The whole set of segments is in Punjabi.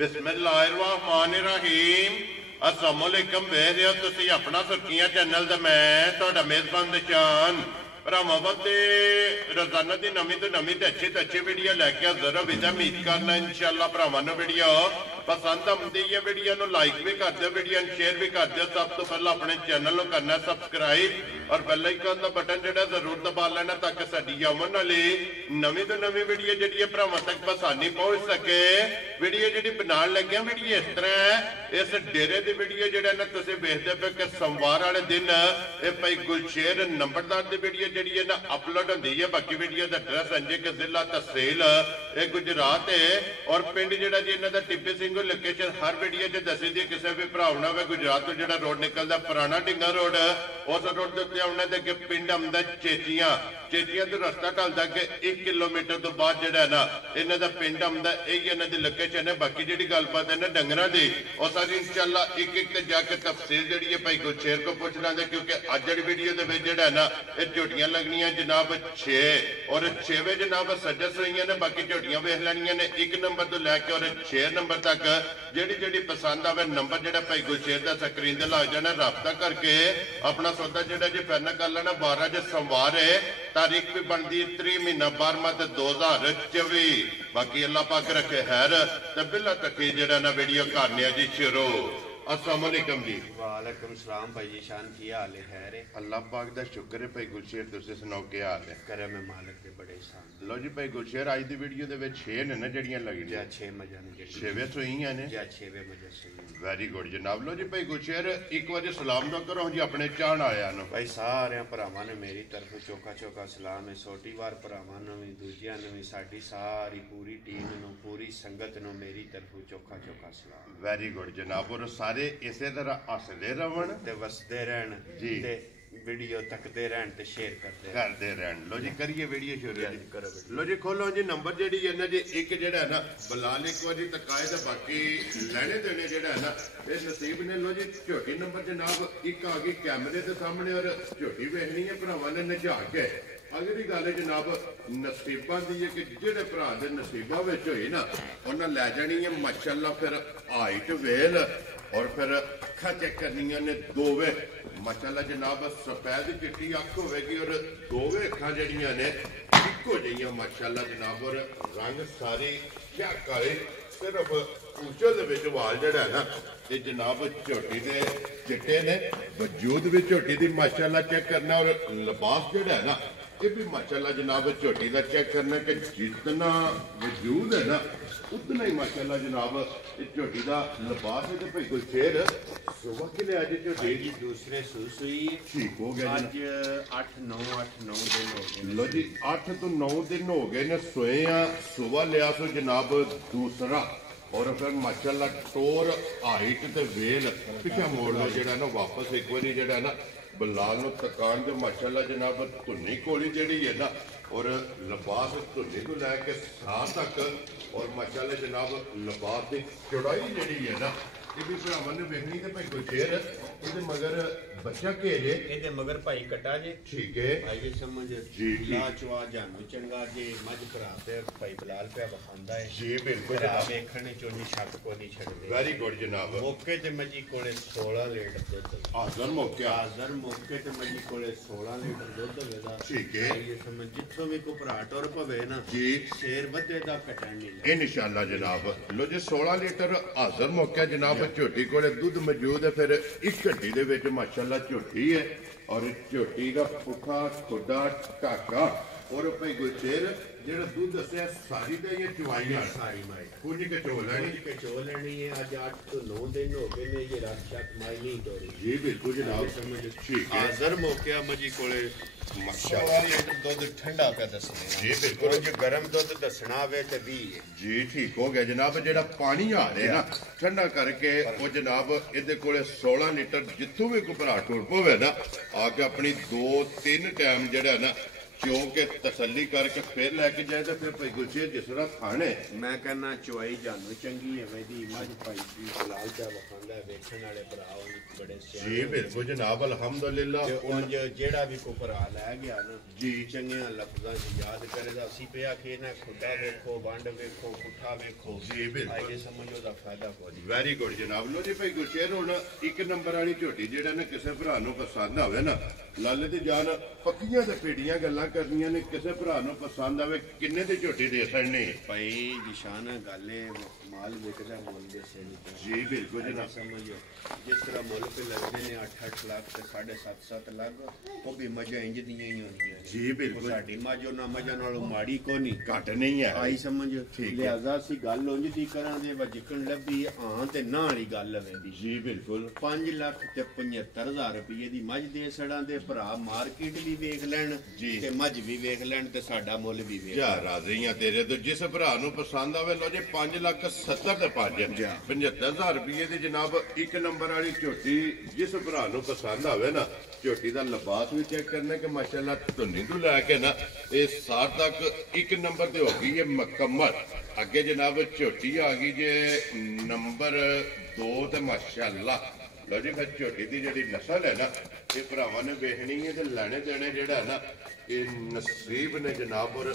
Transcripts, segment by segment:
बिस्मिल्लाहिर्रहमानिर्रहीम अस्सलामुअलैकुम वेख रहे हो तुसीं अपना सुर्खियां चैनल ते मैं तुहाडा मेज़बान निशान भरावां ते रोजाना की नवीं तो नवीं ते अच्छी वीडियो लैके हाज़र हो। विदा उम्मीद करना इंशाअल्लाह भरावां नूं वीडियो पसंद आउंदी है। वीडियो नूं लाइक भी कर दिओ, वीडियो नूं शेयर भी कर दिओ। सब तो पहले अपने चैनल नूं करना सब्सक्राइब और बेल आइकन दा बटन जिहड़ा जरूर दबा लेना ताकि साडी आउण वाली नवीं तो नवीं वीडियो जिहड़ी है भरावां तक आसानी पहुंच सके। वीडियो जिहड़ी बनाउण लगे वीडियो इस तरह है, इस डेरे की वीडियो जिहड़ा ना तुसीं वेखदे पे कि सोमवार वाले दिन ये भाई गुलशेर नंबरदार की वीडियो जिहड़ी है ना अपलोड होंदी है। बाकी वीडियो का एड्रैस अंजे के जिला तहसील ये गुजरात है और पिंड जिहड़ा जी इन्हां दा टिप्पी सिंह लोकेशन हर वीडियो च दसी दी। किसी भी भरा होना होवे गुजरात तो जिहड़ा रोड निकलदा पुराना ढिंगा रोड, उस रोड के उत्ते आउणा ते पिंड आउंदा चेचियां तो रस्ता ढलदा कि 1 किलोमीटर तो बाद जिहड़ा ना इन्हां दा पिंड आउंदा। यही इन्हां दी लोकेशन है। बाकी जिहड़ी गलबात है ना डंगरां दी उह सारी इंशाअल्लाह एक ते जाके तफसील जिहड़ी है भाई गुलशेर को पुछ लांगे, क्योंकि अज जिहड़ी वीडियो दे विच जिहड़ा ना ये झोटियां लगनियां जनाब 6 और 6वें जनाब सज्जस होईयां ने। बाकी झोटियां वेख लैणियां ने 1 नंबर तो लैके और 6 नंबर तक जिहड़ी पसंद आवे नंबर जिहड़ा भाई गुलशेर दा स्क्रीन ते लग जाना। राबता करके अपना सौदा जिहड़ा जी फाइनल कर लेना। 12 जो सोमवार है, तारीख भी बनती 3 महीना 12वां 2024। बाकी अल्लाह पाक रखे खैर ते बिल्ला तक जिहड़ा ना वीडियो करने जी शुरू। अस्सलाम वालेकुम जी। वालेकुम सलाम भाई जी, शान की हाल है? खैर है, अल्लाह पाक दा शुक्र है। भाई गुलशेर तुसीं सुनाओ क्या हाल है? करम है मालिक दे बड़े शान। लो जी भाई गुलशेर अज दी वीडियो दे विच 6 ने ना जड़ियां लगणियां। 6 मजा ने जेडी 6वें सोईयां ने। 6वें मजा सही। वेरी गुड जनाब। लो जी भाई गुलशेर एक बार सलाम तो करो जी अपने चाहण आया नु। भाई सारे भरावां ने मेरी तरफ चौका चौका सलाम है। छोटी वार भरावां नु भी, दूजियां नु भी, साडी सारी पूरी टीम नु, पूरी संगत नु मेरी तरफ चौका चौका सलाम। वेरी गुड जनाब। और सारे इसे तरह हसदे रहन ते वसदे रहन जी, ते वीडियो तकते रहन ते शेयर करते रहन। लो जी करिए वीडियो शुरू जी। करो। लो जी खोलो जी नंबर जेडी है ना जी एक जेड़ा है ना बलाल एक बार तकाए ते बाकी लेने देने जेड़ा है ना ये नसीब ने। लो जी झोटी नंबर जनाब एक आ गई कैमरे के सामने और झोटी वेखनी है भरावां ने नचा के। अगली गल जनाब नसीबां दी है कि जेड़े भरा दे नसीबां विच होई ना उन्हां लै जानी है माशाअल्लाह। फिर हाइट वेल और फिर अखा चेक करनियां ने दोवे माशाअल्लाह जनाब। सफेद चिट्टी अख होगी और दोवे अखा जड़ियां ने इको जिहियां माशाअल्लाह जनाब। और रंग सारे क्या काले, सिर्फ पूछल दे विच वाल जड़ा है ना ये जनाब झोटी दे चिट्टे ने। वजूद भी झोटी दी माशाअल्लाह चेक करना और लिबास जड़ा है ना ये भी माशाअल्लाह जनाब झोटी का चेक करना कि जितना वजूद है ना उतना ही माशाअल्लाह जनाब झोटी का लिबास है। तो भाई गुलशेर सुबह के लिए आज झोटी जी दूसरे सुई ठीक हो गया आज 8-9 दिन हो गए। लो जी 8 तो 9 दिन हो गए ने सोए आ। सुबह लिया सो जनाब दूसरा और फिर माशाअल्लाह टोर हाइट ते वेल पिछा मोड़ लो जेड़ा ना वापस एक बारी जेड़ा ना बलाल नु तकान दे माशाअल्लाह जनाब धुनी कोली जेड़ी है ना और लिबास धुनी को लैके साह तक और माशाअल्लाह जनाब लिबास की चौड़ाई जेड़ी है ना ये भी भरावां ने वेखनी ते भाई गुलशेर इहदे मगर बच्चा घेरे ਇਹਦੇ ਮਗਰ ਭਾਈ ਕਟਾ ਜੇ ठीक है ਭਾਈ ਜੀ ਸਮਝ जी ਲਾ ਚਵਾ ਜਾਨੂ ਚੰਗਾ ਜੇ ਮੱਝ ਭਰਾ ਤੇ ਭਾਈ ਬਲਾਲ ਪਿਆ ਬਖਾਂਦਾ ਹੈ जी बिल्कुल ਭਰਾ जनाब। ਵੇਖਣ ਚੋਂ ਛੱਕ ਕੋ ਨਹੀਂ ਛੱਡਦੇ। वेरी गुड जनाब। ਮੌਕੇ ਤੇ ਮੱਝੀ ਕੋਲੇ 16 ਲੀਟਰ ਦੁੱਧ। हाजर मौके ਹਾਜ਼ਰ ਮੌਕੇ ਤੇ ਮੱਝੀ ਕੋਲੇ 16 ਲੀਟਰ ਦੁੱਧ ਹੋਵੇਗਾ। ठीक है ਇਹ ਸਮਝ ਜਿੱਥੋਂ ਵੀ ਕੋ ਭਰਾ ਟੁਰ ਪਵੇ ਨਾ जी ਸ਼ੇਰ ਵੱਧੇ ਦਾ ਘਟਣ ਨਹੀਂ ਲੱਗਦਾ। इंशाअल्लाह जनाब। लो जी 16 लीटर हाजर मौका जनाब झोटी कोले दुध मौजूद है। फिर इस घटी दे विच माशाअल्लाह झोटी है और झोटी का पुठा खुदा ढाका और भाई गुलशेर जेड़ा दूध दसिया सारी दा ये चवाइयां सारी माई कुछ के चो लैनी के चो लेनी है। आज 8 तो 9 दिन हो गए ने ये रात शक माई नहीं दौड़ी। जी बिल्कुल जनाब समझ ठीक है। हाजर मौके मजी कोले माशाअल्लाह दुध ठंडा पे दसने जी बिल्कुल जो गरम दुध दसना वे ते 20 है जी ठीक हो गया जनाब। जेड़ा पानी आ रहा ना ठंडा करके वो जनाब इहदे कोले 16 लीटर जिथों भी कोई भरा टुर पवे ना आके अपनी 2-3 टाइम जेड़ा ना ਚੋ ਕੇ ਤਸੱਲੀ ਕਰਕੇ ਫਿਰ ਲੈ ਕੇ ਜਾਏ ਤਾਂ ਫਿਰ ਭਾਈ ਗੁਲਸ਼ੇਰ ਜਿਸ ਤਰ੍ਹਾਂ ਖਾਣੇ ਮੈਂ ਕਹਿੰਦਾ ਚੁਆਈ ਜਾਨੂੰ ਚੰਗੀ ਹੈ ਵੈਦੀ ਮੱਝ ਭਾਈ ਦੀ ਹਲਾਲ ਚਾ ਵਖਾਂਦਾ ਵੇਖਣ ਵਾਲੇ ਭਰਾ ਉਹਨੂੰ ਬੜੇ ਸਿਆਣੇ ਜੀ ਬਿਲਕੁਲ ਜਨਾਬ ਅਲਹਮਦੁਲਿਲਾ ਤੇ ਉਂਝ ਜਿਹੜਾ ਵੀ ਕੋ ਭਰਾ ਲੈ ਗਿਆ ਨਾ ਜੀ ਚੰਗੀਆਂ ਲਫ਼ਜ਼ਾਂ 'ਚ ਯਾਦ ਕਰੇਗਾ ਅਸੀਂ ਪਿਆ ਕਿ ਨਾ ਖੁੱਡਾ ਵੇਖੋ ਵੰਡ ਵੇਖੋ ਪੁੱਠਾ ਵੇਖੋ ਜੀ ਬਿਲਕੁਲ ਇਹ ਸਮਝੋ ਦਾ ਫਾਇਦਾ ਕੋਈ ਵੈਰੀ ਗੁੱਡ ਜਨਾਬ ਲੋ ਜੀ ਭਾਈ ਗੁਲਸ਼ੇਰ ਹੁਣ ਇੱਕ ਨੰਬਰ ਵਾਲੀ ਝੋਟੀ ਜਿਹੜਾ ਨਾ ਕਿਸੇ ਭਰਾ ਨੂੰ ਪਸੰਦ ਆਵੇ ਨਾ ਲਾਲੇ ਦੀ ਜਾਨ ਪੱਕੀਆਂ ਤੇ ਪੇੜੀਆਂ ਗੱਲਾਂ ਕਰਨੀਆਂ ਨੇ ਕਿਸੇ ਭਰਾ ਨੂੰ ਪਸੰਦ ਆਵੇ ਕਿੰਨੇ ਦੀ ਝੋਟੀ ਦੇ ਸਕਣੀ ਭਾਈ ਨਿਸ਼ਾਨ ਗੱਲ ਹੈ ਮਾਲ ਵਿਕਦਾ ਮੁੱਲ ਦੇ ਸੇਲ ਜੀ ਬਿਲਕੁਲ ਜਨਾਬ ਸਮਝੋ ਜਿਸ ਤਰ੍ਹਾਂ ਮੁੱਲ ਤੇ ਲੱਗਦੇ ਨੇ 8-8 ਲੱਖ ਤੇ 7.5 ਲੱਖ ਉਹ ਵੀ ਮੱਝਾਂ ਇੰਜ ਦੀਆਂ ਹੀ ਹੁੰਦੀਆਂ ਨੇ ਜੀ ਬਿਲਕੁਲ ਸਾਡੀ ਮੱਝ ਉਹਨਾਂ ਮੱਝਾਂ ਨਾਲੋਂ ਮਾੜੀ ਕੋ ਨਹੀਂ ਘੱਟ ਨਹੀਂ ਹੈ ਆਈ ਸਮਝ ਠੀਕ ਲਿਆਜ਼ਾ ਅਸੀਂ ਗੱਲ ਉਂਝ ਦੀ ਕਰਾਂਗੇ ਵਜਕਣ ਲੱਭੀ ਹਾਂ ਤੇ ਨਾ ਵਾਲੀ ਗੱਲ ਲਵੇਂਦੀ ਜੀ ਬਿਲਕੁਲ 5 ਲੱਖ ਤੇ 75,000 ਰੁਪਏ ਦੀ ਮੱਝ ਦੇ ਸੜਾਂ ਦੇ ਭਰਾ ਮਾਰਕੀਟ ਵੀ ਵੇਖ ਲੈਣ ਜੀ। ਤੇ ਮੱਝ ਵੀ ਵੇਖ ਲੈਣ ਤੇ ਸਾਡਾ ਮੁੱਲ ਵੀ ਵੇਖ ਜਾ ਰਾਜ਼ੀਆਂ ਤੇਰੇ ਤੋਂ ਜਿਸ ਭਰਾ ਨੂੰ ਪਸੰਦ ਆਵੇ ਲੋ ਜੀ 5,70,000 ਤੇ 75,000 ਰੁਪਏ ਦੀ ਜਨਾਬ ਇੱਕ ਨੰਬਰ ਵਾਲੀ ਝੋਟੀ ਜਿਸ ਭਰਾ ਨੂੰ ਪਸੰਦ ਆਵੇ ਨਾ ਝੋਟੀ ਦਾ ਲਿਬਾਸ ਵੀ ਚੈੱਕ ਕਰਨਾ ਕਿ ਮਾਸ਼ਾਅੱਲਾ ਧੁੰਨੀ ਤੋਂ ਲੈ ਕੇ ਨਾ ਇਹ ਸਾਰ ਤੱਕ ਇੱਕ ਨੰਬਰ ਤੇ ਹੋ ਗਈ ਹੈ ਮੁਕੰਮਲ ਅੱਗੇ ਜਨਾਬ ਝੋਟੀ ਆ ਗਈ ਜੇ ਨੰਬਰ 2 ਤੇ ਮਾਸ਼ਾਅੱਲਾ ਲੋ ਜੀ ਫਿਰ ਝੋਟੀ ਦੀ ਜਿਹੜੀ ਨਸਲ ਹੈ ਨਾ ਇਹ ਭਰਾਵਾਂ ਨੇ ਵੇਖਣੀ ਹੈ ਤੇ ਲੈਣੇ ਦੇਣੇ ਜਿਹੜਾ ਨਾ ਇਹ ਨਸੀਬ ਨੇ ਜਨਾਬ ਔਰ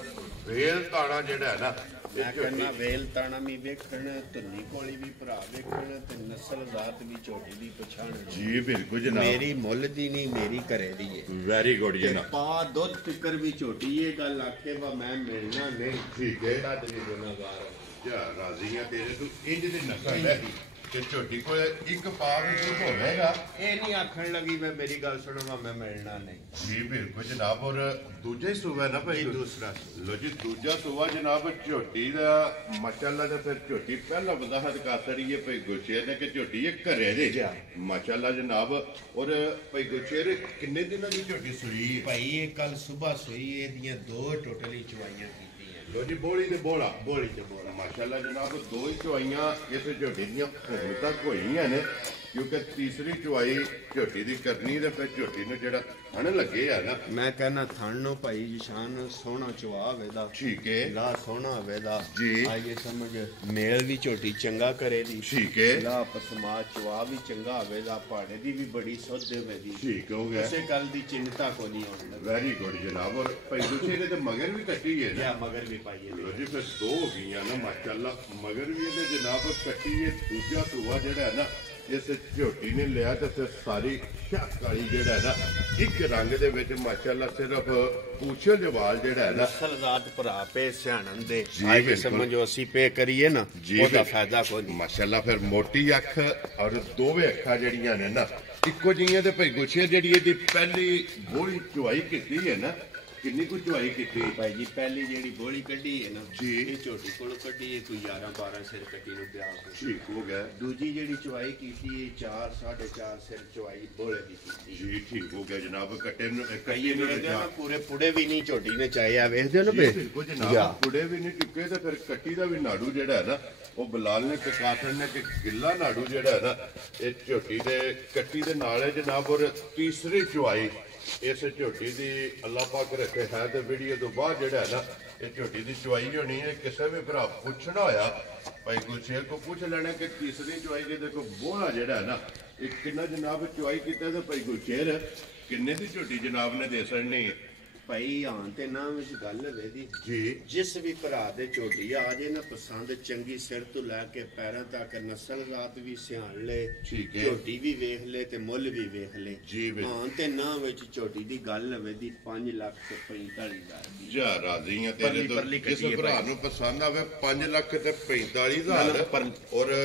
ਵੇਲ ਤਾਣਾ ਜਿਹੜਾ ਹੈ ਨਾ ਮੈਂ ਕਹਿੰਦਾ ਵੇਲ ਤਾਣਾ ਵੀ ਵੇਖਣ ਧੁੰਨੀ ਕੋਲੀ ਵੀ ਭਰਾ ਵੇਖਣ ਤੇ ਨਸਲ ਜ਼ਾਤ ਵੀ ਝੋਟੀ ਦੀ ਪਛਾਣਨ ਜੀ ਬਿਲਕੁਲ ਜਨਾਬ ਮੇਰੀ ਮੁੱਲ ਦੀ ਨਹੀਂ ਮੇਰੀ ਘਰੇ ਦੀ ਹੈ ਵੈਰੀ ਗੁੱਡ ਜਨਾਬ ਪਾ ਦੁੱਧ ਫਿਕਰ ਵੀ ਝੋਟੀ ਇਹ ਗੱਲ ਆਖੇ ਵਾ ਮੈਂ ਮਿਲਣਾ ਨਹੀਂ ਠੀਕ ਹੈ ਤਦ ਵੀ ਗੁਨਾਹਗਾਰ ਜਾ ਰਾਜ਼ੀਆਂ ਤੇਰੇ ਤੋਂ ਇੰਜ ਦੀ ਨਸਲ ਹੈ ਤੇ ਝੋਟੀ ਕੋਲ ਇੱਕ ਪਾ ਵੀ ਹੋਵੇਗਾ ਇਹ ਨਹੀਂ ਆਖਣ ਲੱਗੀ ਮੈਂ ਮੇਰੀ ਗੱਲ ਸੁਣੋ ਮੈਂ ਮਿਲਣਾ ਨਹੀਂ ਜੀ ਬਿਲਕੁਲ ਜਨਾਬ ਔਰ ਦੂਜਾ ਹੀ ਸੂਬਾ ਨਾ ਭਾਈ ਦੂਸਰਾ ਲੋ ਜੀ ਦੂਜਾ ਸੂਬਾ ਜਨਾਬ ਝੋਟੀ ਦਾ ਮਾਸ਼ਾਅੱਲਾ ਤੇ ਫਿਰ ਝੋਟੀ ਪਹਿਲਾਂ ਵਜ਼ਾਹਤ ਕਰ ਸੜੀਏ ਭਾਈ ਗੁਲਸ਼ੇਰ ਨੇ ਕਿ ਝੋਟੀ ਇਹ ਘਰੇ ਦੇ ਮਾਸ਼ਾਅੱਲਾ ਜਨਾਬ ਔਰ ਭਾਈ ਗੁਲਸ਼ੇਰ ਕਿੰਨੇ ਦਿਨਾਂ ਦੀ ਝੋਟੀ ਸੂਈ ਭਾਈ ਇਹ ਕੱਲ ਸਵੇਰ ਸੋਈ ਇਹਦੀਆਂ 2 ਟੋਟਲੀ ਚਵਾਈਆਂ ਕੀਤੀਆਂ ਲੋ ਜੀ ਬੋਲੀ ਤੇ ਬੋਲਾ ਬੋਲੀ ਤੇ ਬੋਲਾ ਮਾਸ਼ਾਅੱਲਾ ਜਨਾਬ 2 ਹੀ ਚਵਾਈਆਂ ਇਸ ਝੋਟੀ ਦੀਆਂ ਹੁਣ ਤੱਕ ਹੋਈਆਂ ਨੇ ਕਿਉਂਕਿ ਤੀਸਰੀ ਚਵਾਈ ਝੋਟੀ ਦੀ ਕਰਨੀ ਤੇ ਫਿਰ ਝੋਟੀ ਨੂੰ ਜਿਹੜਾ ਥਣ ਲੱਗੇ ਆ ਨਾ ਮੈਂ ਕਹਿੰਦਾ ਥਣ ਨੂੰ ਭਾਈ ਨਿਸ਼ਾਨ ਸੋਹਣਾ ਚਵਾ ਵੇਦਾ ਠੀਕ ਹੈ ਲਾ ਸੋਹਣਾ ਵੇਦਾ ਜੀ ਆਈਏ ਸਮਝ ਮੇਲ ਵੀ ਝੋਟੀ ਚੰਗਾ ਕਰੇ ਦੀ ਠੀਕ ਹੈ ਲਾ ਪਸਮਾ ਚਵਾ ਵੀ ਚੰਗਾ ਵੇਦਾ ਪਾੜੇ ਦੀ ਵੀ ਬੜੀ ਸੁੱਧ ਵੇਦੀ ਠੀਕ ਹੋ ਗਿਆ ਕਿਸੇ ਗੱਲ ਦੀ ਚਿੰਤਾ ਕੋ ਨਹੀਂ ਆਉਂਦੀ ਵੈਰੀ ਗੁੱਡ ਜਨਾਬ ਔਰ ਭਾਈ ਦੂਸਰੇ ਦੇ ਤੇ ਮਗਰ ਵੀ ਕੱਟੀ ਹੈ ਨਾ ਜਾਂ ਮਗਰ ਵੀ ਪਾਈਏ ਲੋ ਜੀ ਫਿਰ 2 ਹੋ ਗਈਆਂ ਨਾ ਮਾਸ਼ਾਅੱਲਾ ਮਗਰ ਵੀ ਇਹਦੇ ਜਨਾਬ ਕੱਟੀ ਹੈ ਦੂਜਾ ਸੂਆ ਜਿਹੜਾ ਹੈ ਨਾ ਇਸ ਝੋਟੀ ਨੇ ਲਿਆ ਤੇ ਫਿਰ ਸਾਰੀ ਸ਼ੱਕ ਵਾਲੀ ਜਿਹੜਾ ਨਾ ਇੱਕ ਰੰਗ ਦੇ ਵਿੱਚ ਮਾਸ਼ਾਅੱਲਾ ਸਿਰਫ ਪੂਛਲ ਦੇ ਵਾਲ ਜਿਹੜਾ ਹੈ ਨਾ ਨਸਲ ਜ਼ਾਤ ਭਰਾ ਪੇ ਸਿਆਣਨ ਦੇ ਜੀ, ਆਈਏ ਬਿਲਕੁਲ। ਸਮਝੋ ਅਸੀਂ ਪੇ ਕਰੀਏ ਨਾ ਉਹਦਾ ਫਾਇਦਾ ਕੋਈ ਨਹੀਂ ਮਾਸ਼ਾਅੱਲਾ ਫਿਰ ਮੋਟੀ ਅੱਖ ਔਰ ਦੋਵੇਂ ਅੱਖਾਂ ਜਿਹੜੀਆਂ ਨੇ ਨਾ ਇੱਕੋ ਜਿਹੀਆਂ ਤੇ ਭਾਈ ਗੁੱਛੇ ਜਿਹੜੀ ਇਹਦੀ ਪਹਿਲੀ ਗੋਲੀ ਚੁਆਈ ਕੀਤੀ ਹੈ ਨਾ ਕਿੰਨੀ ਕੁ ਚੁਆਈ ਕੀਤੀ ਭਾਈ ਜੀ ਪਹਿਲੀ ਜਿਹੜੀ ਗੋਲੀ ਕੱਢੀ ਹੈ ਨਾ ਜੀ। ਇਹ ਝੋਟੀ ਕੋਲ ਕੱਢੀ ਹੈ ਕੋਈ 11-12 ਸਿਰ ਕੱਟੀ ਨੂੰ ਪਿਆ ਹੋ ਠੀਕ ਹੋ ਗਿਆ ਦੂਜੀ ਜਿਹੜੀ ਚਵਾਈ ਕੀਤੀ ਹੈ 4-4.5 ਸਿਰ ਚਵਾਈ ਬੋਲੇ ਦੀ ਕੀਤੀ ਜੀ ਠੀਕ ਹੋ ਗਿਆ ਜਨਾਬ ਕੱਟੇ ਨੂੰ ਕਈਏ ਵੇਖਦੇ ਨਾ ਪੂਰੇ ਪੁੜੇ ਵੀ ਨਹੀਂ ਝੋਟੀ ਨੇ ਚਾਏ ਆ ਵੇਖਦੇ ਹੋ ਨਾ ਬੇ ਬਿਲਕੁਲ ਜਨਾਬ ਕੁੜੇ ਵੀ ਨਹੀਂ ਟਿੱਕੇ ਤੇ ਫਿਰ ਕੱਟੀ ਦਾ ਵੀ ਨਾੜੂ ਜਿਹੜਾ ਹੈ ਨਾ ਉਹ ਬਲਾਲ ਨੇ ਤੇ ਕਾਸਰ ਨੇ ਕਿ ਗਿੱਲਾ ਨਾੜੂ ਜਿਹੜਾ ਹੈ ਨਾ ਇਹ ਝੋਟੀ ਦੇ ਕੱਟੀ ਦੇ ਨਾਲ ਹੈ ਜਨਾਬ ਔਰ ਤੀਸਰੀ ਚੁਆਈ ਇਸ ਝੋਟੀ ਦੀ ਅੱਲਾਹ ਪਾਕ ਰੱਖੇ ਹੈ ਤੇ ਵੀਡੀਓ ਤੋਂ ਬਾਅਦ ਜਿਹੜਾ ਹੈ ਨਾ ਇਹ ਝੋਟੀ ਦੀ ਚੁਆਈ ਹੋਣੀ ਹੈ ਕਿਸੇ ਵੀ ਭਰਾ ਪੁੱਛਣਾ ਹੋਇਆ ਭਾਈ ਗੁਲਸ਼ੇਰ ਕੋ ਪੁੱਛ ਲੈਣਾ ਕਿ ਤੀਸਰੀ ਚੁਆਈ ਜਿਹਦੇ ਕੋ ਬੋਲਾ ਜਿਹੜਾ ਹੈ ਨਾ ਇਹ ਕਿੰਨਾ ਜਨਾਬ ਚੁਆਈ ਕੀਤਾ ਤੇ ਭਾਈ ਗੁਲਸ਼ੇਰ ਕਿੰਨੇ ਦੀ ਝੋਟੀ ਜਨਾਬ ਨੇ ਦੇ ਸੜਨੀ ਹੈ ਭਾਈ ਹਾਂ ਤੇ ਨਾ ਵਿੱਚ ਗੱਲ ਵੇਦੀ ਜੀ ਜਿਸ ਵੀ ਭਰਾ ਦੇ ਝੋਟੀ ਆ ਜੇ ਨਾ ਪਸੰਦ ਚੰਗੀ ਸਿਰ ਤੋਂ ਲੈ ਕੇ ਪੈਰਾਂ ਤੱਕ ਨਸਲ ਰਾਤ ਵੀ ਸਿਆਣ ਲੈ ਠੀਕ ਹੈ ਝੋਟੀ ਵੀ ਵੇਖ ਲੈ ਤੇ ਮੁੱਲ ਵੀ ਵੇਖ ਲੈ ਜੀ ਬਿਲਕੁਲ ਹਾਂ ਤੇ ਨਾ ਵਿੱਚ ਝੋਟੀ ਦੀ ਗੱਲ ਵੇਦੀ 5,45,000 ਦੀ ਜਾ ਰਾਜ਼ੀਆਂ ਤੇਰੇ ਤੋਂ ਪਰਲੀ ਜਿਸ ਕੱਟੀ ਹੈ ਭਰਾ ਭਾਈ। ਨੂੰ ਪਸੰਦ ਆਵੇ 5,45,000 ਔਰ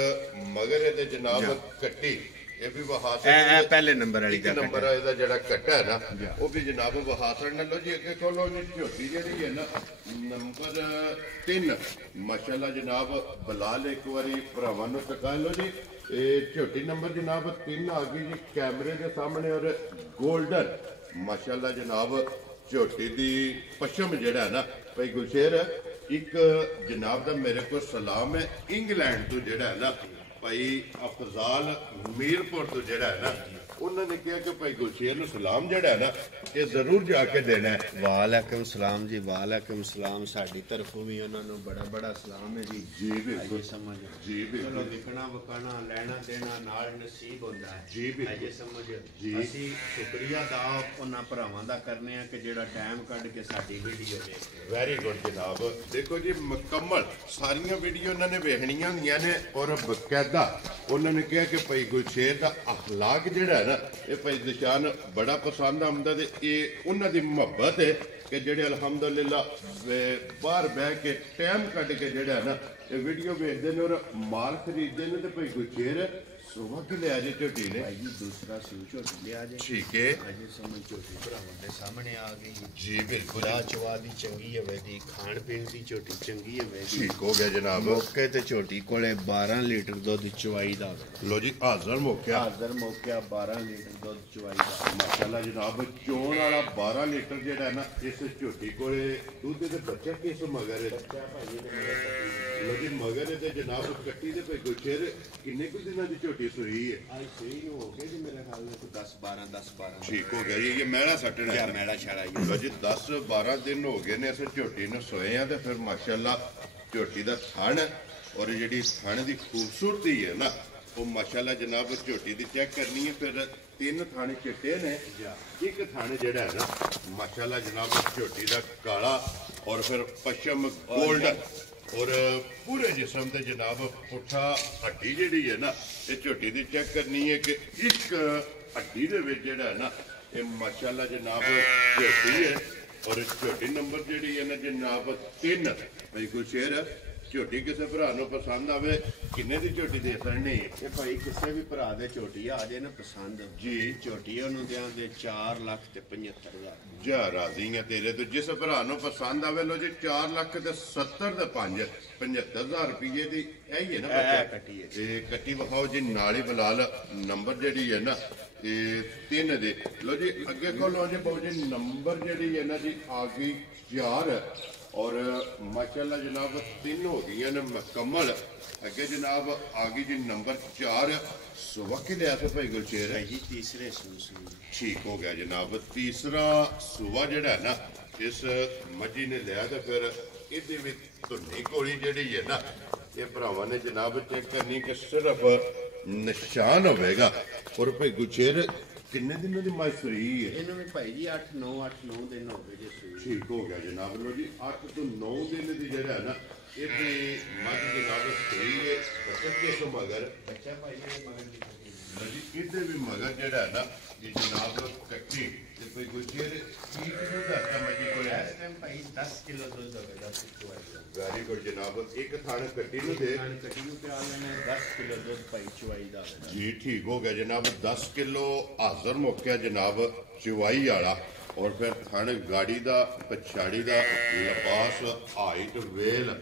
ਮਗਰ ਇਹਦੇ ਜਨਾਬ ਕੱਟੀ ਇਹ ਵੀ ਵਹਾਸਨ ਇਹ ਪਹਿਲੇ ਨੰਬਰ ਵਾਲੀ ਇੱਕ ਦਾ ਨੰਬਰ ਇਹਦਾ ਜਿਹੜਾ ਕੱਟਾ ਹੈ ਨਾ ਉਹ ਵੀ ਜਨਾਬ ਵਹਾਸਨ ਨਾਲ ਲੋ ਜੀ ਅੱਗੇ ਖੋਲੋ ਜੀ ਝੋਟੀ ਜਿਹੜੀ ਹੈ ਨਾ ਨੰਬਰ 3 ਮਾਸ਼ਾਅੱਲਾ ਜਨਾਬ ਬਲਾਲ ਇੱਕ ਵਾਰੀ ਭਰਾਵਾਂ ਨੂੰ ਤਕਾ ਲੋ ਜੀ ਇਹ ਝੋਟੀ ਨੰਬਰ ਜਨਾਬ 3 ਆ ਗਈ ਜੀ ਕੈਮਰੇ ਦੇ ਸਾਹਮਣੇ ਔਰ 골ਡਨ ਮਾਸ਼ਾਅੱਲਾ ਜਨਾਬ ਝੋਟੀ ਦੀ ਪਸ਼ਮ ਜਿਹੜਾ ਹੈ ਨਾ ਭਾਈ ਗੁਲਸ਼ੇਰ ਇੱਕ ਜਨਾਬ ਦਾ ਮੇਰੇ ਕੋਲ ਸਲਾਮ ਹੈ ਇੰਗਲੈਂਡ ਤੋਂ ਜਿਹੜਾ ਹੈ ਨਾ ਭਾਈ ਅਫਜ਼ਾਲ ਮੀਰਪੁਰ ਤੋਂ ਜਿਹੜਾ ਹੈ ਨਾ ਉਹਨਾਂ ਨੇ ਕਿਹਾ ਕਿ ਭਾਈ ਗੁਲਸ਼ੇਰ ਨੂੰ ਸਲਾਮ ਜਿਹੜਾ ਹੈ ਨਾ ਇਹ ਜ਼ਰੂਰ ਜਾ ਕੇ ਦੇਣਾ ਹੈ। ਵਾਲੇਕੁਮ ਸਲਾਮ ਜੀ, ਵਾਲੇਕੁਮ ਸਲਾਮ। ਸਾਡੀ ਤਰਫੋਂ ਵੀ ਉਹਨਾਂ ਨੂੰ ਬੜਾ ਬੜਾ ਸਲਾਮ ਹੈ ਜੀ। ਜੀ ਬਿਲਕੁਲ ਸਮਝ ਜੀ ਚਲੋ ਬਿਲਕੁਲ ਵਿਕਣਾ ਵਕਾਣਾ ਲੈਣਾ ਦੇਣਾ ਨਾਲ ਨਸੀਬ ਹੁੰਦਾ ਹੈ ਜੀ ਬਿਲਕੁਲ। ਅਜੇ ਸਮਝ ਜੀ। ਅਸੀਂ ਸ਼ੁਕਰੀਆ ਦਾ ਉਹਨਾਂ ਭਰਾਵਾਂ ਦਾ ਕਰਨੇ ਆ ਕਿ ਜਿਹੜਾ ਟਾਈਮ ਕੱਢ ਕੇ ਸਾਡੀ ਵੀਡੀਓ ਦੇਖਦੇ। ਵੈਰੀ ਗੁੱਡ ਜਨਾਬ। ਦੇਖੋ ਜੀ ਮੁਕੰਮਲ ਸਾਰੀਆਂ ਵੀਡੀਓ ਉਹਨਾਂ ਨੇ ਵੇਖਣੀਆਂ ਹੁੰਦੀਆਂ ਨੇ ਔਰ ਬਕਾਇਦਾ ਉਹਨਾਂ ਨੇ ਕਿਹਾ ਕਿ ਭਾਈ ਗੁਲਸ਼ੇਰ ਦਾ ਅਖਲਾਕ ਜਿਹੜਾ ਹੈ ਨਾ ਇਹ ਭਾਈ ਨਿਸ਼ਾਨ ਬੜਾ ਪਸੰਦ ਆਉਂਦਾ ਤੇ ਇਹ ਉਹਨਾਂ ਦੀ ਮੁਹੱਬਤ ਹੈ ਕਿ ਜਿਹੜੇ ਅਲਹਮਦੁਲਿਲਾ ਬਾਹਰ ਬਹਿ ਕੇ ਟਾਈਮ ਕੱਢ ਕੇ ਜਿਹੜਾ ਹੈ ਨਾ ਇਹ ਵੀਡੀਓ ਵੇਖਦੇ ਨੇ ਔਰ ਮਾਲ ਖਰੀਦਦੇ ਨੇ ਤੇ ਭਾਈ ਗੁਲਸ਼ੇਰ ਸੁਬਹ ਕਿ ਲਿਆ ਜੇ ਝੋਟੀ ਨੇ ਭਾਈ ਜੀ ਦੂਸਰਾ ਸੂ ਝੋਟੀ ਲਿਆ ਜੇ। ਠੀਕ ਹੈ ਅਜੇ ਸਮਝ ਝੋਟੀ ਭਰਾਵਾਂ ਦੇ ਸਾਹਮਣੇ ਆ ਗਈ ਜੀ ਬਿਲਕੁਲ ਖੁਦਾ ਚਵਾ ਦੀ ਚੰਗੀ ਹੋਵੇ ਦੀ ਖਾਣ ਪੀਣ ਦੀ ਝੋਟੀ ਚੰਗੀ ਹੋਵੇ ਦੀ ਠੀਕ ਹੋ ਗਿਆ ਜਨਾਬ। ਮੌਕੇ ਤੇ ਝੋਟੀ ਕੋਲੇ 12 ਲੀਟਰ ਦੁੱਧ ਚਵਾਈ ਦਾ ਲੋ ਜੀ ਹਾਜ਼ਰ ਮੌਕਿਆ ਹਾਜ਼ਰ ਮੌਕਿਆ 12 ਲੀਟਰ ਦੁੱਧ ਚਵਾਈ ਦਾ ਮਾਸ਼ਾਅੱਲਾ ਜਨਾਬ ਚੋਣ ਵਾਲਾ 12 ਲੀਟਰ ਜਿਹੜਾ ਹੈ ਨਾ ਇਸ ਝੋਟੀ ਕੋਲੇ ਦੁੱਧ ਦੇ ਬੱਚਾ ਕਿਸ ਮਗਰ ਹੈ ਬੱਚਾ ਭਾਈ ਦੇ ਲੋ ਜੀ ਮਗਰ ਤੇ ਜਨਾਬ ਕੱਟੀ ਦੇ ਭਾਈ ਗੁਲਸ਼ੇਰ ਕਿੰਨੇ ਕੁ ਦਿਨਾਂ ਦੀ ਝੋਟੀ ਸੂਈ ਹੈ ਅੱਜ ਸਹੀ ਹੋ ਗਏ ਜੀ ਮੇਰੇ ਖਿਆਲ ਨਾਲ 10 12 ਠੀਕ ਹੋ ਗਿਆ ਜੀ ਇਹ ਮਹਿਲਾ ਸੱਟਣਾ ਕਿਆ ਹੈ ਮੈਲਾ ਛਾੜਾ ਲੋ ਜੀ 10 12 ਦਿਨ ਹੋ ਗਏ ਨੇ ਇਸ ਝੋਟੀ ਨੂੰ ਸੋਏ ਆ ਤੇ ਫਿਰ ਮਾਸ਼ਾਅੱਲਾ ਝੋਟੀ ਦਾ ਥਣ ਔਰ ਜਿਹੜੀ ਥਣ ਦੀ ਖੂਬਸੂਰਤੀ ਹੈ ਨਾ ਉਹ ਮਾਸ਼ਾਅੱਲਾ ਜਨਾਬ ਝੋਟੀ ਦੀ ਚੈੱਕ ਕਰਨੀ ਹੈ ਫਿਰ 3 ਥਾਣੇ ਚਿੱਟੇ ਨੇ ਇੱਕ ਥਾਣੇ ਜਿਹੜਾ ਹੈ ਨਾ ਮਾਸ਼ਾਅੱਲਾ ਜਨਾਬ ਝੋਟੀ ਦਾ ਕਾਲਾ ਔਰ ਫਿਰ ਪਸ਼ਮ 골ਡ ਔਰ ਪੂਰੇ ਜਿਸਮ ਤੇ ਜਨਾਬ ਪੁੱਠਾ ਹੱਡੀ ਜਿਹੜੀ ਹੈ ਨਾ ਇਹ ਝੋਟੀ ਦੀ ਚੈੱਕ ਕਰਨੀ ਹੈ ਕਿ ਇੱਕ ਹੱਡੀ ਦੇ ਵਿੱਚ ਜਿਹੜਾ ਹੈ ਨਾ ਇਹ ਮਾਸ਼ਾਅੱਲਾ ਜਨਾਬ ਝੋਟੀ ਹੈ ਔਰ ਝੋਟੀ ਨੰਬਰ ਜਿਹੜੀ ਹੈ ਨਾ ਜਨਾਬ 3 ਭਾਈ ਗੁਲਸ਼ੇਰ ਝੋਟੀ ਕਿਸੇ ਭਰਾ ਨੂੰ ਪਸੰਦ ਆਵੇ ਕਿੰਨੇ ਦੀ ਝੋਟੀ ਦੇ ਸਕਣੀ ਇਹ ਭਾਈ ਕਿਸੇ ਵੀ ਭਰਾ ਦੇ ਝੋਟੀ ਆ ਜੇ ਨਾ ਪਸੰਦ ਜੀ ਝੋਟੀ ਉਹਨੂੰ ਦਿਆਂਗੇ 4 ਲੱਖ ਤੇ 75,000 ਜਾ ਰਾਜ਼ੀ ਆ ਤੇਰੇ ਤੋਂ ਜਿਸ ਭਰਾ ਨੂੰ ਪਸੰਦ ਆਵੇ ਲੋ ਜੀ 4 ਲੱਖ ਤੇ 70 ਤੇ 75,000 ਰੁਪਏ ਦੀ ਇਹ ਹੀ ਹੈ ਨਾ ਬੱਚਾ ਕੱਟੀ ਹੈ ਇਹ ਕੱਟੀ ਵਿਖਾਓ ਜੀ ਨਾਲ ਹੀ ਬਲਾਲ ਨੰਬਰ ਜਿਹੜੀ ਹੈ ਨਾ ਇਹ 3 ਦੇ ਲੋ ਜੀ ਅੱਗੇ ਕੋਲੋਂ ਜੀ ਬਾਬੂ ਜੀ ਨੰਬਰ ਜਿਹੜੀ ਹੈ ਨਾ ਜੀ ਆ ਗਈ 4 ਔਰ ਮਾਸ਼ਾਅੱਲਾ ਜਨਾਬ 3 ਹੋ ਗਈਆਂ ਨੇ ਮੁਕੰਮਲ ਅੱਗੇ ਜਨਾਬ ਆ ਗਈ ਜੀ ਨੰਬਰ 4 ਸੁਬਹ ਕਿ ਲਿਆ ਸੀ ਭਾਈ ਗੁਲਸ਼ੇਰ ਭਾਈ ਜੀ ਤੀਸਰੇ ਸੂਸ ਠੀਕ ਹੋ ਗਿਆ ਜਨਾਬ ਤੀਸਰਾ ਸੂਆ ਜਿਹੜਾ ਹੈ ਨਾ ਇਸ ਮੱਝੀ ਨੇ ਲਿਆ ਤੇ ਫਿਰ ਇਹਦੇ ਵਿੱਚ ਧੁੰਨੀ ਕੋਲੀ ਜਿਹੜੀ ਹੈ ਨਾ ਇਹ ਭਰਾਵਾਂ ਨੇ ਜਨਾਬ ਚੈੱਕ ਕਰਨੀ ਕਿ ਸਿਰਫ ਨਿਸ਼ਾਨ ਹੋਵੇਗਾ ਔਰ ਭਾਈ ਗੁਲਸ਼ੇਰ ਕਿੰਨੇ ਦਿਨਾਂ ਦੀ ਮੱਝ ਸੂਈ ਹੈ ਇਹਨੂੰ ਵੀ ਭਾਈ ਜੀ 8 9 ਦਿਨ ਹੋ ਗਏ ਜੇ ਸੂਈ ਠੀਕ ਹੋ ਗਿਆ ਜਨਾਬ ਲੋ ਜੀ 8 ਤੋਂ 9 ਦਿਨ ਦੀ ਜਿਹੜਾ ਹੈ ਨਾ ਇਹ ਤੇ ਮੱਝ ਜਨਾਬ ਸੂਈ ਹੈ ਬੱਚਾ ਕਿਸ ਮਗਰ ਬੱਚਾ ਭਾਈ ਜੀ ਮਗਰ ਦੀ ਕੱਟੀ ਜੀ ਇਹਦੇ ਵੀ ਮਗਰ ਜਿਹੜਾ ਹੈ ਨਾ ਇਹ ਜਨਾਬ ਕੱਟੀ ਤੇ ਕੋਈ ਗੁਜਰ ਕੀ ਕਿਲੋ ਦਾ ਤਾਂ ਮੱਝੀ ਕੋਲ ਹੈ ਇਸ ਟਾਈਮ ਭਾਈ 10 ਕਿਲੋ ਦੁੱਧ ਹੋਵੇਗਾ ਚੁਆਈ ਵੈਰੀ ਗੁੱਡ ਜਨਾਬ ਇੱਕ ਥਾਣ ਕੱਟੀ ਨੂੰ ਦੇ ਖਾਣ ਕੱਟੀ ਨੂੰ ਪਿਆ ਲੈਣਾ 10 ਕਿਲੋ ਦੁੱਧ ਭਾਈ ਚੁਆਈ ਦਾ ਹੋਵੇਗਾ ਜੀ ਠੀਕ ਹੋ ਗਿਆ ਜਨਾਬ 10 ਕਿਲੋ ਹਾਜ਼ਰ ਮੁੱਕਿਆ ਜਨਾਬ ਚਵਾਈ ਵਾਲਾ ਔਰ ਫਿਰ ਥਣ ਗਾੜੀ ਦਾ ਪਛਾੜੀ ਦਾ ਲਿਬਾਸ ਹਾਈਟ ਵੇਲ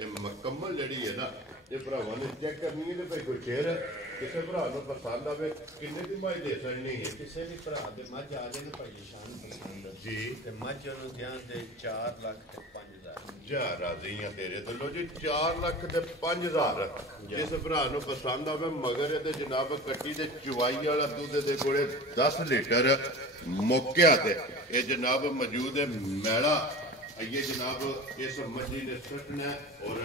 ਇਹ ਮੁਕੰਮਲ ਜਿਹੜੀ ਹੈ ਨਾ ਇਹ ਭਰਾਵਾਂ ਨੇ ਚੈੱਕ ਕਰਨੀ ਹੈ ਤੇ ਭਾਈ ਗੁਰਸ਼ੇਰ ਕਿਸੇ ਭਰਾ ਨੂੰ ਪਸੰਦ ਆਵੇ ਕਿੰਨੇ ਦੀ ਮਾਈ ਦੇ ਸਕਣੀ ਹੈ ਕਿਸੇ ਵੀ ਭਰਾ ਦੇ ਮੱਝ ਆ ਜਾਏ ਨਾ ਭਾਈ ਸ਼ਾਨ ਪਸੰਦ ਜੀ ਤੇ ਮੱਝ ਨੂੰ ਧਿਆਨ ਦੇ 4 ਲੱਖ ਤੇ 5,000 ਜਾ ਰਾਜ਼ੀ ਆ ਤੇਰੇ ਤੋਂ ਲੋ ਜੀ 4 ਲੱਖ ਤੇ 5,000 ਜਿਸ ਭਰਾ ਨੂੰ ਪਸੰਦ ਆਵੇ ਮਗਰ ਇਹਦੇ ਜਨਾਬ ਕੱਟੀ ਤੇ ਚਵਾਈ ਵਾਲਾ ਦੁੱਧ ਦੇ ਕੋਲੇ 10 ਲੀਟਰ ਮੁੱਕਿਆ ਤੇ ਇਹ ਜਨਾਬ ਮੌਜੂਦ ਹੈ ਮੈਲਾ ਇਹ ਜਨਾਬ ਇਸ ਮੱਝੀ ਨੇ ਸੱਟਣਾ ਔਰ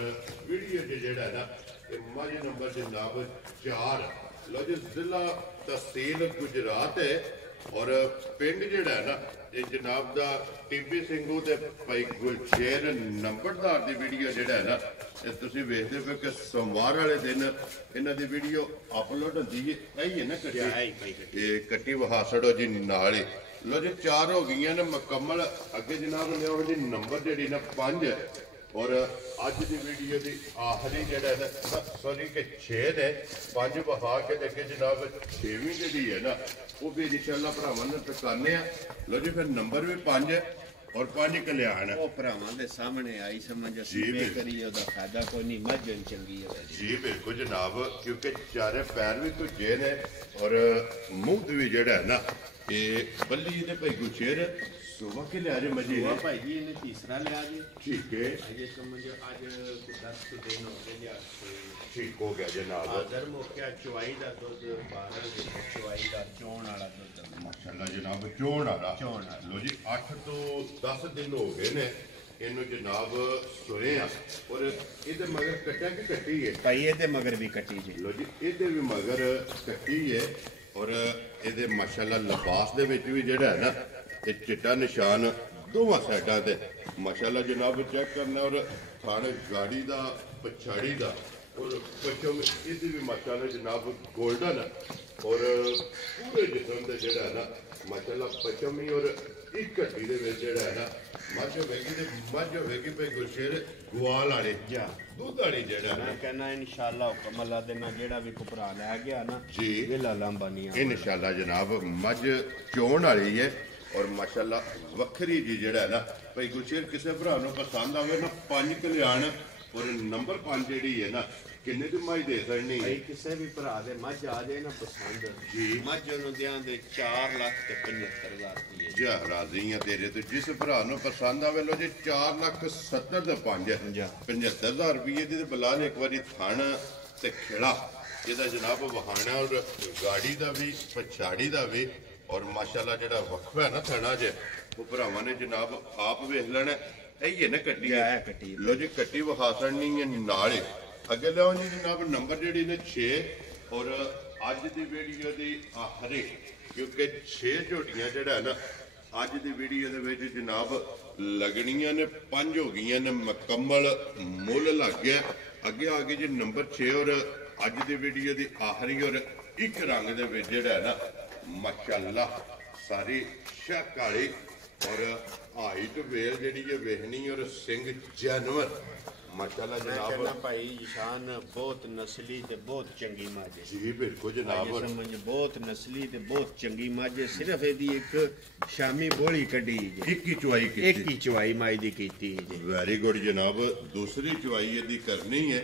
ਵੀਡੀਓ 'ਚ ਜਿਹੜਾ ਹੈ ਨਾ ਇਹ ਮੱਝ ਨੰਬਰ ਜਨਾਬ 4 ਲੋ ਜੀ ਜ਼ਿਲ੍ਹਾ ਤਹਿਸੀਲ ਗੁਜਰਾਤ ਹੈ ਔਰ ਪਿੰਡ ਜਿਹੜਾ ਹੈ ਨਾ ਇਹ ਜਨਾਬ ਦਾ ਟੀਬੀ ਸਿੰਘੂ ਤੇ ਭਾਈ ਗੁਲਸ਼ੇਰ ਨੰਬਰਦਾਰ ਦੀ ਵੀਡੀਓ ਜਿਹੜਾ ਹੈ ਨਾ ਇਹ ਤੁਸੀਂ ਵੇਖਦੇ ਪਏ ਕਿ ਸੋਮਵਾਰ ਵਾਲੇ ਦਿਨ ਇਹਨਾਂ ਦੀ ਵੀਡੀਓ ਅਪਲੋਡ ਹੁੰਦੀ ਹੈ ਇਹ ਹੀ ਹੈ ਨਾ ਕੱਟੀ ਇਹ ਕੱਟੀ ਵਹਾਸੜੋ ਜੀ ਨਾਲ ਹੀ ਲੋ ਜੀ 4 ਹੋ ਗਈਆਂ ਨੇ ਮੁਕੰਮਲ ਅੱਗੇ ਜਨਾਬ ਲਿਆਓ ਜੀ ਨੰਬਰ ਜਿਹੜੀ ਨਾ 5 ਔਰ ਅੱਜ ਦੀ ਵੀਡੀਓ ਦੀ ਆਖਰੀ ਜਿਹੜਾ ਹੈ ਸੌਰੀ ਕਿ 6 ਨੇ 5 ਵਹਾ ਕੇ ਤੇ ਅੱਗੇ ਜਨਾਬ 6ਵੀਂ ਜਿਹੜੀ ਹੈ ਨਾ ਉਹ ਵੀ ਇਨਸ਼ਾਅੱਲਾ ਭਰਾਵਾਂ ਨੂੰ ਟਿਕਾਣੇ ਆ ਲੋ ਜੀ ਫਿਰ ਨੰਬਰ ਵੀ 5 ਔਰ 5 ਕਲਿਆਣ ਉਹ ਭਰਾਵਾਂ ਦੇ ਸਾਹਮਣੇ ਆਈ ਸਮਝ ਅਸੀਂ ਜੀ, ਇਹ ਕਰੀਏ ਉਹਦਾ ਫਾਇਦਾ ਕੋਈ ਨਹੀਂ ਮੱਝ ਚੰਗੀ ਹੈ ਜੀ ਬਿਲਕੁਲ ਜਨਾਬ ਕਿਉਂਕਿ ਚਾਰੇ ਪੈਰ ਵੀ ਧੁੱਜੇ ਨੇ ਔਰ ਮੂੰਹ ਤੇ ਵੀ ਜਿਹੜਾ ਹੈ ਨਾ ਇਹ ਬੱਲੀ ਦੇ ਭਾਈ ਗੁਲਸ਼ੇਰ ਸੁਬਹ ਕੇ ਲਿਆ ਜੇ ਮਜੀ ਉਹ ਭਾਈ ਜੀ ਇਹਨੇ ਤੀਸਰਾ ਲਿਆ ਜੀ ਠੀਕ ਹੈ ਅਜੇ ਸਮਝੋ ਅੱਜ ਕੋਈ 10 ਦਿਨ ਹੋ ਗਏ ਜਾਂ ਠੀਕ ਹੋ ਗਿਆ ਜਨਾਬ। ਹਾਜ਼ਰ ਮੁੱਕਿਆ ਚੁਆਈ ਦਾ ਦੁੱਧ 12 ਲੀਟਰ ਚੁਆਈ ਦਾ ਚੋਣ ਵਾਲਾ ਦੁੱਧ। ਮਾਸ਼ਾਅੱਲਾ ਜਨਾਬ ਚੋਣ ਵਾਲਾ। ਚੋਣ ਵਾਲਾ। ਲੋ ਜੀ 8 ਤੋਂ 10 ਦਿਨ ਹੋ ਗਏ ਨੇ ਇਹਨੂੰ ਜਨਾਬ ਸੋਏ ਆ। ਔਰ ਇਹਦੇ ਮਗਰ ਕੱਟਿਆ ਕਿ ਕੱਟੀ ਹੈ ਭਾਈ ਇਹਦੇ ਮਗਰ ਵੀ ਕੱਟੀ ਜੀ। ਲੋ ਜੀ ਇਹਦੇ ਵੀ ਮਗਰ ਕੱਟੀ ਹੈ। ਔਰ ਇਹਦੇ ਮਾਸ਼ਾਅੱਲਾ ਲਿਬਾਸ ਦੇ ਵਿੱਚ ਵੀ ਜਿਹੜਾ ਹੈ ਨਾ ਇਹ ਚਿੱਟਾ ਨਿਸ਼ਾਨ ਦੋਵਾਂ ਸਾਈਡਾਂ ਤੇ ਮਾਸ਼ਾਅੱਲਾ ਜਨਾਬ ਚੈੱਕ ਕਰਨਾ। ਔਰ ਥਾਣੇ ਗਾੜੀ ਦਾ ਪਛਾੜੀ ਦਾ ਔਰ ਪਛਮ ਇਹਦੀ ਵੀ ਮਾਸ਼ਾਅੱਲਾ ਜਨਾਬ ਗੋਲਡਨ ਔਰ ਪੂਰੇ ਜਿਸਮ ਦੇ ਜਿਹੜਾ ਹੈ ਨਾ ਮਾਸ਼ਾਅੱਲਾ ਪਛਮ ਹੀ। ਔਰ ਇੱਕ ਘੱਟੀ ਦੇ ਵਿੱਚ ਜਿਹੜਾ ਹੈ ਨਾ ਮੱਝ ਹੋਵੇਗੀ ਤੇ ਮੱਝ ਹੋਵੇਗੀ ਭਾਈ ਗੁਰਸ਼ੇਰ ਗਵਾਲ ਵਾਲੇ ਜਾ ਦੁੱਧ ਵਾਲੀ ਜਿਹੜਾ ਮੈਂ ਕਹਿੰਦਾ ਇਨਸ਼ਾਅੱਲਾ ਹੁਕਮ ਅੱਲਾ ਦੇ ਨਾਲ ਜਿਹੜਾ ਵੀ ਭਰਾ ਲੈ ਗਿਆ ਨਾ ਜੀ ਵੇਲਾ ਲਾਂਬਾ ਨਹੀਂ ਇਨਸ਼ਾਅੱਲਾ ਜਨਾਬ ਮੱਝ ਚੋਣ ਵਾਲੀ ਹੈ। ਔਰ ਮਾਸ਼ਾਅੱਲਾ ਵੱਖਰੀ ਜੀ ਜਿਹੜਾ ਹੈ ਨਾ ਭਾਈ ਗੁਰਸ਼ੇਰ ਕਿਸੇ ਭਰਾ ਨੂੰ ਪਸੰਦ ਆਵੇ ਨਾ 5 ਕਲਿਆਣ ਔਰ ਨੰਬਰ 5 ਜਿਹੜੀ ਹੈ ਨਾ ਕਿੰਨੇ ਦੀ ਮੱਝ ਦੇ ਸਕਣੀ ਹੈ ਕਿਸੇ ਵੀ ਭਰਾ ਦੇ ਮੱਝ ਆ ਜਾਏ ਨਾ ਪਸੰਦ ਜੀ ਮੱਝ ਨੂੰ ਦਿਆਂ ਦੇ 4,75,000 ਰੁਪਏ। ਜਾ ਰਾਜ਼ੀ ਆ ਤੇਰੇ ਤੇ ਜਿਸ ਭਰਾ ਨੂੰ ਪਸੰਦ ਆਵੇ ਲੋ ਜੀ 4,70,000 ਦੇ 5 75,000 ਰੁਪਏ ਦੀ ਤੇ ਬਲਾਲ ਇੱਕ ਵਾਰੀ ਥਣ ਤੇ ਖੇੜਾ ਇਹਦਾ ਜਨਾਬ ਵਹਾਣਾ ਔਰ ਗਾੜੀ ਦਾ ਵੀ ਪਛਾੜੀ ਦਾ ਵੀ ਔਰ ਮਾਸ਼ਾਅੱਲਾ ਜਿਹੜਾ ਵਕਫਾ ਹੈ ਨਾ ਥਣਾ ਜੇ ਉਹ ਭਰਾਵਾਂ ਨੇ ਜਨਾਬ ਆਪ ਵੇਖ ਲੈਣਾ। ਇਹ ਨਾ ਕੱਟੀ ਹੈ ਕੱਟੀ ਲੋ ਜੀ ਕੱਟੀ ਵਿਖਾ ਸਕਣੀ ਹੈ ਨਾਲ ਹੀ। ਅੱਗੇ ਲਿਆਓ ਜੀ ਜਨਾਬ ਨੰਬਰ ਜਿਹੜੀ ਨੇ 6 ਔਰ ਅੱਜ ਦੀ ਵੀਡੀਓ ਦੀ ਆਖਰੀ ਕਿਉਂਕਿ 6 ਝੋਟੀਆਂ ਜਿਹੜਾ ਹੈ ਨਾ ਅੱਜ ਦੀ ਵੀਡੀਓ ਦੇ ਵਿੱਚ ਜਨਾਬ ਲੱਗਣੀਆਂ ਨੇ 5 ਹੋ ਗਈਆਂ ਨੇ ਮੁਕੰਮਲ ਮੁੱਲ ਲੱਗ ਗਿਆ। ਅੱਗੇ ਆ ਗਏ ਜੀ ਨੰਬਰ 6 ਔਰ ਅੱਜ ਦੀ ਵੀਡੀਓ ਦੀ ਆਖਰੀ ਔਰ ਇੱਕ ਰੰਗ ਦੇ ਵਿੱਚ ਜਿਹੜਾ ਹੈ ਨਾ ਮਾਸ਼ਾਅੱਲਾ ਸਾਰੀ ਸ਼ਾਹ ਕਾਲੀ ਔਰ ਹਾਈਟ ਵੇਲ ਜਿਹੜੀ ਹੈ ਵੇਖਣੀ ਔਰ ਸਿੰਘ ਜਾਨਵਰ ਮਾਸ਼ਾਅੱਲਾ ਜਨਾਬ ਭਾਈ ਸ਼ਾਨ ਬਹੁਤ ਨਸਲੀ ਤੇ ਬਹੁਤ ਚੰਗੀ ਮੱਝ ਹੈ ਜੀ ਬਿਲਕੁਲ ਜਨਾਬ। ਸਮਝ ਬਹੁਤ ਨਸਲੀ ਤੇ ਬਹੁਤ ਚੰਗੀ ਮੱਝ ਹੈ। ਸਿਰਫ ਇਹਦੀ ਇੱਕ ਸ਼ਾਮੀ ਬੋਲੀ ਕੱਢੀ ਜੀ ਇੱਕ ਹੀ ਚੁਆਈ ਇੱਕ ਕੀਤੀ ਹੀ ਚੁਆਈ ਮੱਝ ਦੀ ਕੀਤੀ ਜੀ। ਵੈਰੀ ਗੁੱਡ ਜਨਾਬ। ਦੂਸਰੀ ਚੁਆਈ ਇਹਦੀ ਕਰਨੀ ਹੈ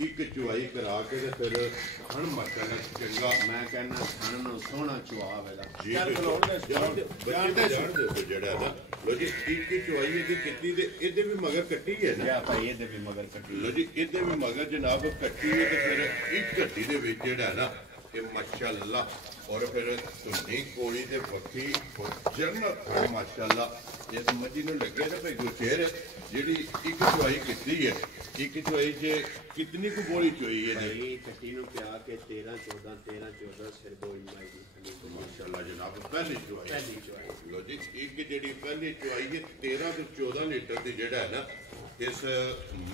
ਇੱਕ ਚੁਆਈ ਕਰਾ ਕੇ ਤੇ ਫਿਰ ਹਣ ਮਾਸ਼ਾਅੱਲਾ ਚੰਗਾ ਮੈਂ ਕਹਿੰਦਾ ਖਾਣ ਨੂੰ ਸੋਹਣਾ ਚੁਆਵ ਇਹਦਾ ਜੀ ਜਾਣਦੇ ਜਿਹੜਾ ਨਾ ਲੋ ਜੀ ਇੱਕ ਹੀ ਚੁਆਈ ਇਹਦੀ ਕੀਤੀ ਤੇ ਇਹਦੇ ਵੀ ਮਗਰ ਕੱਟੀ ਹੈ ਨਾ ਭਾਈ ਇਹਦੇ ਵੀ ਮਗਰ ਕੱਟੀ ਲੋ ਜੀ ਇਹਦੇ ਵੀ ਮਗਰ ਜਨਾਬ ਕੱਟੀ ਹੈ ਤੇ ਫਿਰ ਇੱਕ ਘੱਟੀ ਦੇ ਵਿੱਚ ਜਿਹੜਾ ਨਾ ਇਹ ਮਾਸ਼ਾਅੱਲਾ ਔਰ ਫਿਰ ਧੁੰਨੀ ਕੋਲੀ ਤੇ ਬੱਕੀ ਜੰਨਤ ਮਾਸ਼ਾਅੱਲਾ ਇਸ ਮੱਝੀ ਨੂੰ ਲੱਗੇ ਨਾ ਭਾਈ ਗੁਰਸ਼ੇਰ ਜਿਹੜੀ ਇੱਕ ਚੁਆਈ ਕੀਤੀ ਹੈ ਇੱਕ ਚੁਆਈ 'ਚ ਕਿਤਨੀ ਕੁ ਬੋਲੀ ਚੋਈ ਹੈ ਭਾਈ ਕੱਟੀ ਨੂੰ ਪਿਆ ਕੇ 13-14 ਸਿਰ ਬੋਲੀ ਮਾਈ ਦੀ ਮਾਸ਼ਾਅੱਲਾ ਜਨਾਬ ਪਹਿਲੀ ਚੁਆਈ ਲੋ ਜੀ ਇੱਕ ਜਿਹੜੀ ਪਹਿਲੀ ਚੁਆਈ ਹੈ 13 ਤੋਂ 14 ਲੀਟਰ ਦੀ ਜਿਹੜਾ ਹੈ ਨਾ ਇਸ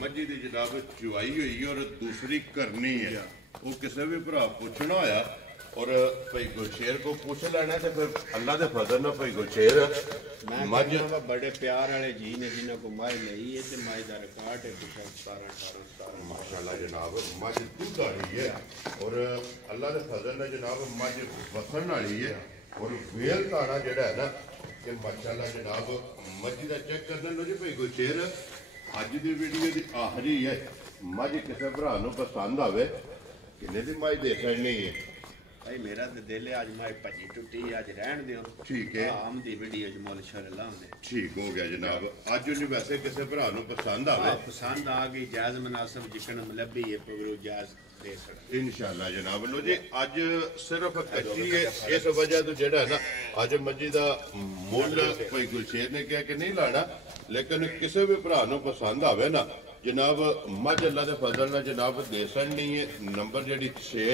ਮੱਝੀ ਦੀ ਜਨਾਬ ਚੁਆਈ ਹੋਈ ਔਰ ਦੂਸਰੀ ਕਰਨੀ ਹੈ। ਉਹ ਕਿਸੇ ਵੀ ਭਰਾ ਪੁੱਛਣਾ ਹੋਇਆ ਔਰ ਭਾਈ ਗੁਰਸ਼ੇਰ ਕੋ ਪੁੱਛ ਲੈਣਾ ਤੇ ਫਿਰ ਅੱਲਾ ਦੇ ਫਜ਼ਲ ਨਾਲ ਭਾਈ ਗੁਰਸ਼ੇਰ ਮੱਝ ਬੜੇ ਪਿਆਰ ਵਾਲੇ ਜੀ ਨੇ ਜਿਨ੍ਹਾਂ ਕੋ ਮੱਝ ਲਈ ਹੈ ਤੇ ਮੱਝ ਦਾ ਰਿਕਾਰਡ ਹੈ 17 ਮਾਸ਼ਾਅੱਲਾ ਜਨਾਬ ਮੱਝ ਦੁੱਧ ਵਾਲੀ ਹੈ ਔਰ ਅੱਲਾ ਦੇ ਫਜ਼ਲ ਨਾਲ ਜਨਾਬ ਮੱਝ ਵਸਣ ਵਾਲੀ ਹੈ ਔਰ ਵੇਲ ਧਾਰਾ ਜਿਹੜਾ ਹੈ ਨਾ ਕਿ ਮਾਸ਼ਾਅੱਲਾ ਜਨਾਬ ਮੱਝ ਦਾ ਚੈੱਕ ਕਰਨ ਲੋ ਜੀ ਭਾਈ ਗੁਰਸ਼ੇਰ ਅੱਜ ਦੀ ਵੀਡੀਓ ਦੀ ਆਖਰੀ ਹੈ। ਮੱਝ ਕਿਸੇ ਭਰਾ ਨੂੰ ਪਸੰਦ ਆਵੇ ਕਿੰਨੇ ਦੀ ਮੱਝ ਦੇ ਸਕਣੀ ਹੈ ਭਾਈ ਮੇਰਾ ਤੇ ਦਿਲ ਹੈ ਅੱਜ ਮੈਂ ਭੱਜੀ ਟੁੱਟੀ ਅੱਜ ਰਹਿਣ ਦਿਓ ਠੀਕ ਹੈ ਆਮ ਦੀ ਵੀਡੀਓ ਚ ਮੁੱਲ ਸ਼ਰ ਲਾਉਂਦੇ ਠੀਕ ਹੋ ਗਿਆ ਜਨਾਬ। ਅੱਜ ਉਹਨੂੰ ਵੈਸੇ ਕਿਸੇ ਭਰਾ ਨੂੰ ਪਸੰਦ ਆਵੇ ਪਸੰਦ ਆ ਗਈ ਜਾਇਜ਼ ਮਨਾਸਬ ਜਿਕਣ ਮਲੱਬੀ ਹੈ ਪਗਰੂ ਜਾਇਜ਼ ਦੇ ਸਕਦਾ ਇਨਸ਼ਾਅੱਲਾ ਜਨਾਬ ਲੋ ਜੀ ਅੱਜ ਸਿਰਫ ਕੱਚੀ ਹੈ ਇਸ ਵਜ੍ਹਾ ਤੋਂ ਜਿਹੜਾ ਨਾ ਅੱਜ ਮੱਝੀ ਦਾ ਮੁੱਲ ਕੋਈ ਗੁਲਸ਼ੇਰ ਨੇ ਕਿਹਾ ਕਿ ਨਹੀਂ ਲਾਣਾ ਲੇਕਿਨ ਕਿਸੇ ਵੀ ਭਰਾ ਨੂੰ ਪਸੰਦ ਆਵੇ ਨਾ ਜਨਾਬ ਮੱਝ ਅੱਲਾ ਦੇ ਫਜ਼ਲ ਨਾਲ ਜਨਾਬ ਦੇ ਸਕਣੀ ਹੈ। ਨੰਬਰ ਜਿਹੜੀ 6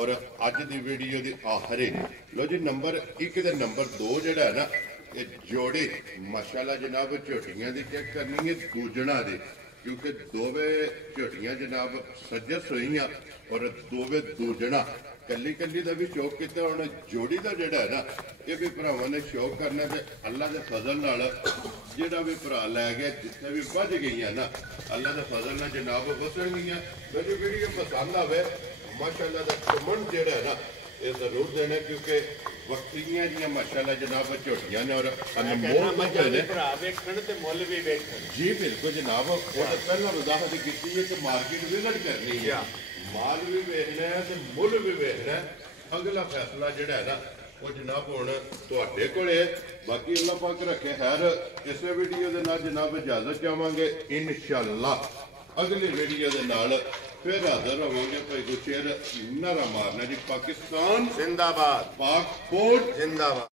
ਔਰ ਅੱਜ ਦੀ ਵੀਡੀਓ ਦੀ ਆਖਰੀ ਲੋ ਜੀ ਨੰਬਰ 1 ਤੇ ਨੰਬਰ 2 ਜਿਹੜਾ ਹੈ ਨਾ ਇਹ ਜੋੜੇ ਮਾਸ਼ਾਅੱਲਾ ਜਨਾਬ ਝੋਟੀਆਂ ਦੀ ਚੈੱਕ ਕਰਨੀ ਹੈ ਦੂਜਣਾ ਦੀ ਕਿਉਂਕਿ ਦੋਵੇਂ ਝੋਟੀਆਂ ਜਨਾਬ ਸੱਜਸ ਹੋਈਆਂ ਔਰ ਦੋਵੇਂ ਦੂਜਣਾ ਕੱਲੀ ਕੱਲੀ ਦਾ ਵੀ ਸ਼ੌਕ ਕੀਤਾ ਹੁਣ ਜੋੜੀ ਦਾ ਜਿਹੜਾ ਹੈ ਨਾ ਇਹ ਵੀ ਭਰਾਵਾਂ ਨੇ ਸ਼ੌਕ ਕਰਨਾ ਤੇ ਅੱਲਾ ਦੇ ਫਜ਼ਲ ਨਾਲ ਜਿਹੜਾ ਵੀ ਭਰਾ ਲੈ ਗਿਆ ਜਿੱਥੇ ਵੀ ਵੱਜ ਗਈਆਂ ਨਾ ਅੱਲਾ ਦੇ ਫਜ਼ਲ ਨਾਲ ਜਨਾਬ ਵਸਣਗੀਆਂ। ਮੈਨੂੰ ਵੀਡੀਓ ਪਸੰਦ ਆਵੇ ਮਾਸ਼ਾਅੱਲਾ ਦਾ ਕਮੈਂਟ ਜਿਹੜਾ ਹੈ ਨਾ ਇਹ ਜ਼ਰੂਰ ਦੇਣਾ ਕਿਉਂਕਿ ਵੱਖਰੀਆਂ ਜੀਆਂ ਮਾਸ਼ਾਅੱਲਾ ਜਨਾਬ ਝੋਟੀਆਂ ਨੇ ਔਰ ਅਨਮੋਲ ਮੱਝਾਂ ਨੇ ਭਰਾ ਵੇਖਣ ਤੇ ਮੁੱਲ ਵੀ ਵੇਖਣ ਜੀ ਬਿਲਕੁਲ ਜਨਾਬ ਉਹ ਤਾਂ ਪਹਿਲਾਂ ਵਜ਼ਾਹਤ ਕੀਤੀ ਹੈ ਕਿ ਮਾਰਕੀਟ ਵਿਜ਼ਿਟ ਕਰਨੀ ਹੈ ਮਾਲ ਵੀ ਵੇਖਣਾ ਹੈ ਤੇ ਮੁੱਲ ਵੀ ਵੇਖਣਾ ਹੈ। ਅਗਲਾ ਫੈਸਲਾ ਜਿਹੜਾ ਹੈ ਨਾ ਉਹ ਜਨਾਬ ਹੁਣ ਤੁਹਾਡੇ ਕੋਲੇ ਬਾਕੀ ਅੱਲਾਹ ਪਾਕ ਰੱਖੇ ਖੈਰ ਇਸੇ ਵੀਡੀਓ ਦੇ ਨਾਲ ਜਨਾਬ ਇਜਾਜ਼ਤ ਚਾਹਾਂਗੇ ਇਨਸ਼ਾਅੱਲਾ ਅਗਲੀ ਵੀਡੀਓ ਦੇ ਨਾਲ ਫਿਰ ਹਾਜ਼ਰ ਹੋਵਾਂਗੇ ਭਾਈ ਗੁਰਸ਼ੇਰ ਨਾਰਾ ਮਾਰਨਾ ਜੀ। ਪਾਕਿਸਤਾਨ ਜ਼ਿੰਦਾਬਾਦ। ਪਾਕ ਫੌਜ ਜ਼ਿੰਦਾਬਾਦ।